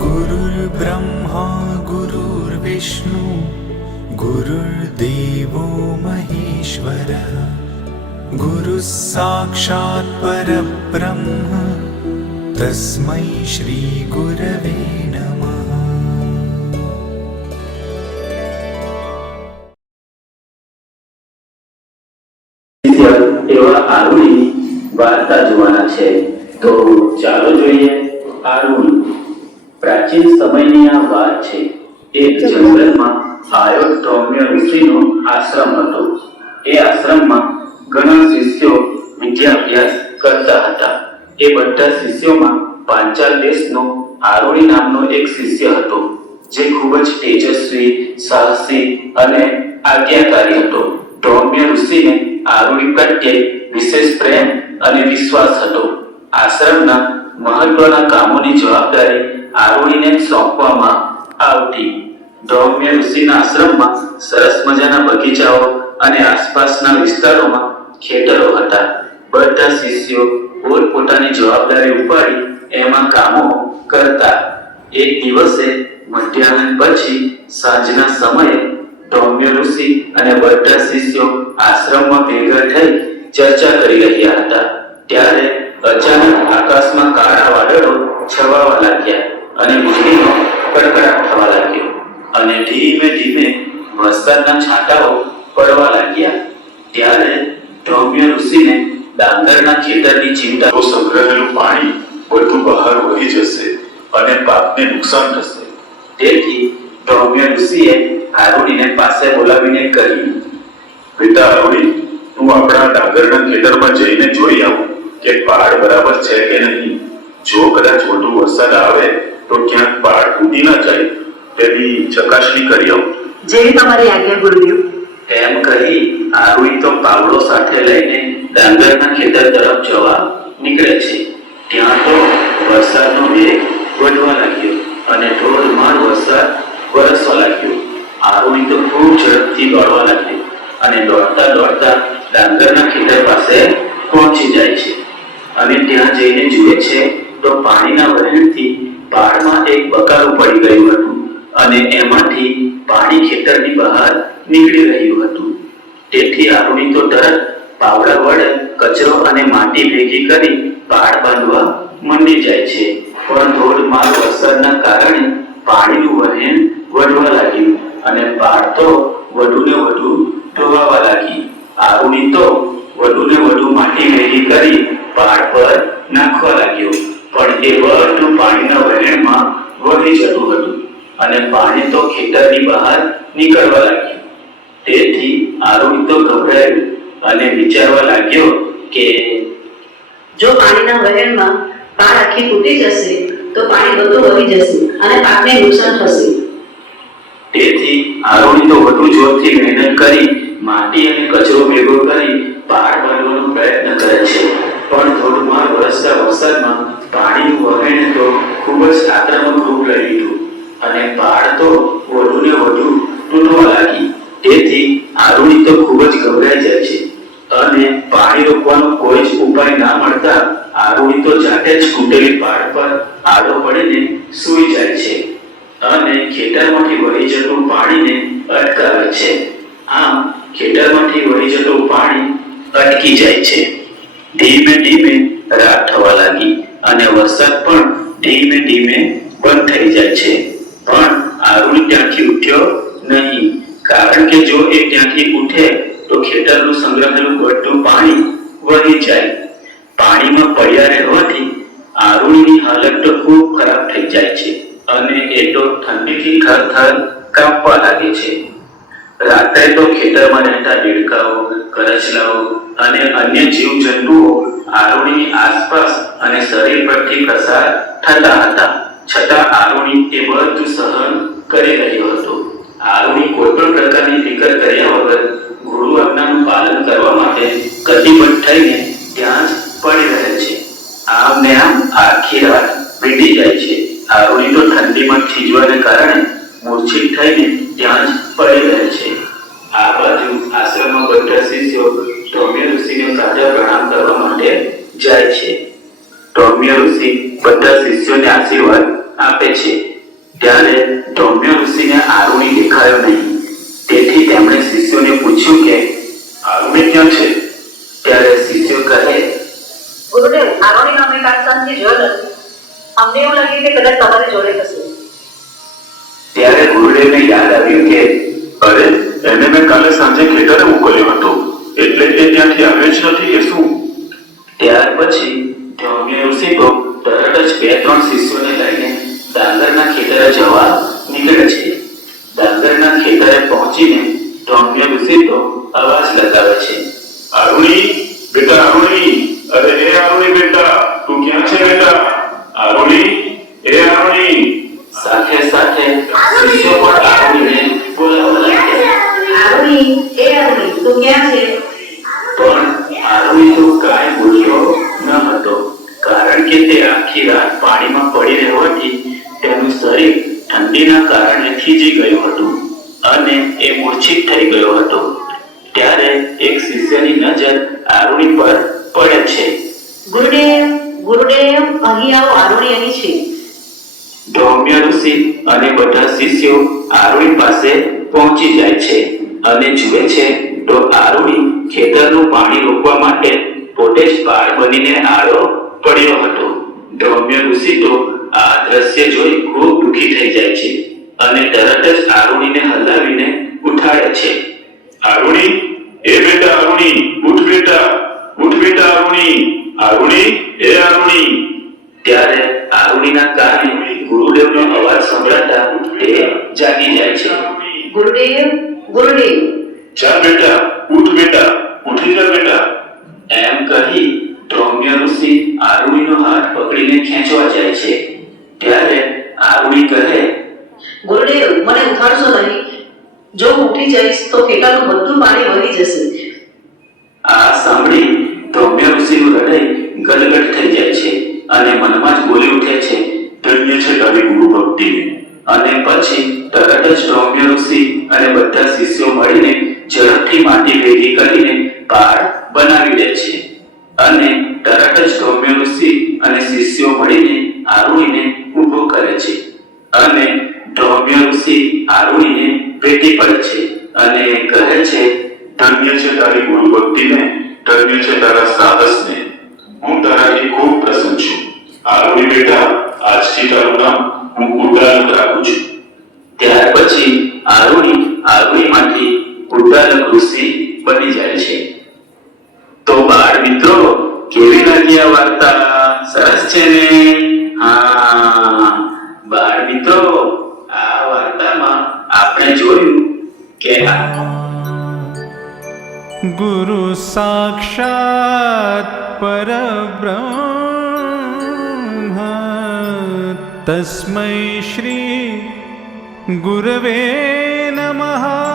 गुरुर्ब्रह्मा गुरुर्विष्णु गुरुर्देवो महेश्वरः गुरुः साक्षात् परब्रह्म तस्मै श्री गुरवे नमः। એવા આરુણીની વાર્તા જોવાના છે, તો ચાલો જોઈએ આરુણી। પ્રાચીન સમયની આ વાત છે। એક જંગલમાં આયોધૌમ્ય ઋષિનો આશ્રમ હતો। એ આશ્રમમાં ઘણા શિષ્યો વિદ્યાભ્યાસ કરતા હતા। એ બધા શિષ્યોમાં પાંચાલ દેશનો આરુણી નામનો એક શિષ્ય હતો, જે ખૂબ જ તેજસ્વી, સાહસી અને આજ્ઞાકારી હતો। ધૌમ્ય ઋષિને આરુણી પ્રત્યે વિશેષ પ્રેમ અને વિશ્વાસ હતો। આશ્રમના મહત્વના કામોની જવાબદારી આરુણીને સોંપવામાં આવતી। ધૌમ્ય ઋષિના આશ્રમમાં સરસ મજાના બગીચાઓ અને આસપાસના વિસ્તારોમાં ખેતરો હતા। બધા શિષ્યો પોતપોતાની જવાબદારી ઉપાડી એમાં કામો કરતા। એક દિવસે મધ્યાહન પછી સાંજના સમયે ધૌમ્ય ઋષિ અને બધા શિષ્યો આશ્રમમાં ભેગા થઈ ચર્ચા કરી રહ્યા હતા। ત્યારે અચાનક આકાશમાં કાળા વાદળો છવાવા લાગ્યા અને વીજળીનો કડકડાટ થવા લાગ્યો અને ધીમે ધીમે વરસાદના છાંટાઓ પડવા લાગ્યા। ત્યારે ધૌમ્ય ઋષિને ડાંગરના ખેતરની ચિંતા, સંગ્રહેલું પાણી બધું બહાર વહી જશે અને પાકને નુકસાન થશે। તેથી ધૌમ્ય ઋષિએ આરુણીને પાસે બોલાવીને કહ્યું, બેટા આરુણી, તું આપણા ડાંગરના ખેતરમાં જઈને જોઈ આવ કે પાડ બરાબર છે કે નહીં। જો કદાચ વધુ વરસાદ આવે તો ક્યાંક પાડ તૂટી ન જાય તેની ચકાસણી કરી આવ। જેવી તમારી આજ્ઞા ગુરુદેવ। એમ કહી આરુણી તો પાવડો સાથે લઈને ડાંગરના ખેતર તરફ જવા નીકળે છે। ત્યાં તો વરસાદનો વેગ વધવા લાગ્યો અને ધોધમાર વરસાદ વરસવા લાગ્યો। આરુણી તો ખૂબ ઝડપથી દોડવા લાગ્યો અને દોડતા દોડતા ડાંગરના ખેતર પાસે પહોંચી જાય છે અને ત્યાં જઈને જુએ છે તો પાણીના વહેણથી પાડમાં એક બકાલું પડી ગયું હતું અને એમાંથી પાણી ખેતરની બહાર નીકળી રહ્યું હતું। તેથી આરુણી તો તરત પાવડા વડે કચરો અને માટી ભેગી કરી પાડ બાંધવા મંડી જાય છે। પણ ધોધમાર વરસાદના કારણે પાણીનું વહેણ વધવા લાગ્યું અને પાડ તો વધુને વધુ ધોવાવા લાગી। આરુણી તો વધુને વધુ માટી ભેગી કરી પાડ પર નાખવા લાગ્યો, પણ એ બધું પાણીના વહેણમાં વહી જતું હતું અને પાણી તો ખેતરની બહાર નીકળવા લાગ્યું। તેથી આરુણી તો ગભરાયો અને વિચારવા લાગ્યો કે જો પાણીના વહેણમાં પાડ આખી તૂટી જશે તો પાણી બધું વહી જશે અને પાકને નુકસાન થશે। તેથી આરુણી તો વધુ જોરથી મહેનત કરી માટી અને કચરો ભેગો કરી પાડ બાંધવાનો પ્રયત્ન કરે છે, પણ ધોધમાર વરસતા વરસાદમાં પાણીનું વહેણ તો ખૂબ જ આક્રમક રૂપ લઈ લીધું અને પાડ તો વધુને વધુ તૂટવા લાગી। તેથી આરુણી તો ખૂબ જ ગભરાઈ જાય છે અને પાણી રોકવાનો કોઈ જ ઉપાય ના મળતા આરુણી તો જાતે જ તૂટેલી પાડ પર આડો પડીને સૂઈ જાય છે અને ખેતરમાંથી વહી જતું પાણીને અટકાવે છે। આમ ખેતરમાંથી વહી જતું પાણી અટકી જાય છે। ધીમે ધીમે રાત થવા લાગી અને વરસાદ પણ ધીમે ધીમે બંધ થઈ જાય છે, પણ આરુણી ત્યાંથી ઉઠ્યો નહીં, કારણ કે જો એ ત્યાંથી ઉઠે તો ખેતરનું સંગ્રહેલું બધું પાણી વહી જાય। પાણીમાં પડ્યા રહેવાથી આરુણીની હાલત તો ખૂબ ખરાબ થઈ જાય છે અને એ તો ઠંડીથી થરથર કાંપવા લાગે છે। રાત્રે તો ખેતરમાં રહેતા દેડકાઓ, કરચલાઓ અને અન્ય જીવજંતુઓ આરુણીની આસપાસ અને શરીર પરથી પસાર થતા હતા, છતાં આરુણી એ બધું સહન કરી રહ્યો હતો। આરુણી કોઈ પણ પ્રકારની ફિકર કર્યા વગર ગુરુ આજ્ઞાનું પાલન કરવા માટે કટિબદ્ધ થઈને ત્યાં જ પડી રહે છે। આમ ને આમ આખી રાત વીતી જાય છે। આરુણી તો ઠંડીમાં ખીજવાને કારણે મૂર્છિત થઈને ત્યાં જ પડી રહે છે। આ બાજુ આશ્રમમાં બધા શિષ્યો ધૌમ્ય ઋષિને સાદા પ્રણામ કરવા માટે જાય છે। ધૌમ્ય ઋષિ બધા શિષ્યોને આશીર્વાદ આપે છે। ત્યારે ધૌમ્ય ઋષિને આરુણી દેખાયો નહીં. તેથી તેમણે શિષ્યોને પૂછ્યું કે આરુણી ક્યાં છે? ત્યારે શિષ્યો કહે, ગુરુદેવ, આરોણીનો અમે કાલ સાંજે જોયો નથી. અમને એવું લાગ્યું કે કદાચ તમારી જોડે હશે. ત્યારે ગુરુદેવને યાદ આવ્યું કે અરે, એને મેં કાલે સાંજે ખેતરે મોકલ્યો હતો, એટલે એ ત્યાંથી આવ્યો જ નથી કે શું? ત્યાર પછી ધૌમ્ય ઋષિ તો તરત જ 2-3 શિષ્યોને લઈને ડાંગરના ખેતરે જવા નીકળે છે. ડાંગરના ખેતરે પહોંચીને ધૌમ્ય ઋષિ તો અવાજ લગાવે છે, આરુણી, બેટા આરુણી, અરે એ આરુણી બેટા, તું ક્યાં છે બેટા? આરુણી, એ આરુણી. સાથે સાથે શિષ્યો પણ આરુણીને બોલાવવા લાગ્યા. આરોણી, એ આરોણી, તું ક્યાં છે? પણ આરુણી તો કાંઈ બોલ્યો ન હતો, કારણ કે તે આખી રાત પાણીમાં પડી રહેવાથી તેનું શરીર ઠંડીના કારણે થીજી ગયું હતું અને એ મૂર્છિત થઈ ગયો હતો. ત્યારે એક શિષ્યની નજર આરુણી પર પડે છે. ગુરુદેવ, ગુરુદેવ, અહીં આવો, આરોણી અહીં છે. ધૌમ્ય ઋષિ અને બધા શિષ્યો આરુણી પાસે પહોંચી જાય છે અને જુએ છે તો આરુણી ખેતરનું પાણી રોકવા માટે પોતે જ પાર બનીને આડો પડ્યો હતો. ધૌમ્ય ઋષિ તો આ દ્રશ્ય જોઈ ખૂબ દુઃખી થઈ જાય છે અને તરત જ આરુણીને હલાવીને ઉઠાડે છે. આરુણી, એ બેટા આરુણી, ઉઠ બેટા, ઉઠ બેટા આરુણી, આરુણી, એ આરુણી. ત્યારે આરુણીના કાને ગુરુદેવનો અવાજ સંભળાતા તે જાગી જાય છે. ગુરુદેવ, ગુરુદેવ. જા બેટા, ઉઠ બેટા, ઉઠી જા બેટા. એમ કહી ધૌમ્ય ઋષિ આરુણીનો હાથ પકડીને ખેંચવા જાય છે. ત્યારે આરુણી કહે, ગુરુદેવ, મને ઉઠાડશો નહીં. જો હું ઉઠી જઈશ તો ખેતરનું બધું પાણી વહી જશે. આ સાંભળી ધૌમ્ય ઋષિનું હૃદય ગદગદ થઈ જાય છે અને મનમાં જ બોલી ઉઠે છે, ધન્ય છે તારી ગુરુ ભક્તિ. અને પછી તરત જ ધૌમ્ય ઋષિ અને બધા શિષ્યો મળીને ઝડપથી માટી ભેગી કરીને પાળ બનાવી દે છે અને તરત જ ધૌમ્ય ઋષિ અને શિષ્યો મળીને આરુણીને ઊભો કરે છે અને ધૌમ્ય ઋષિ આરુણીને ભેટી પડે છે અને કહે છે, ધન્ય છે તારી ગુરુ ભક્તિને, ધન્ય છે તારા સાહસને. હું તારાથી ખૂબ પ્રસન્ન છું. આરુણી બેટા, આજથી તારું નામ હું કુંડાલક રાખું છું. ત્યાર પછી આરુણીમાંથી કુંડાલક ઋષિ બની જાય છે. તો બાળ મિત્રો, કેવી લાગી આ વાર્તા? સરસ છે ને? હા બાળ મિત્રો, આ વાર્તામાં આપણે જોયું કે गुरु साक्षात् परब्रह्म तस्मै श्री गुरवे नमः.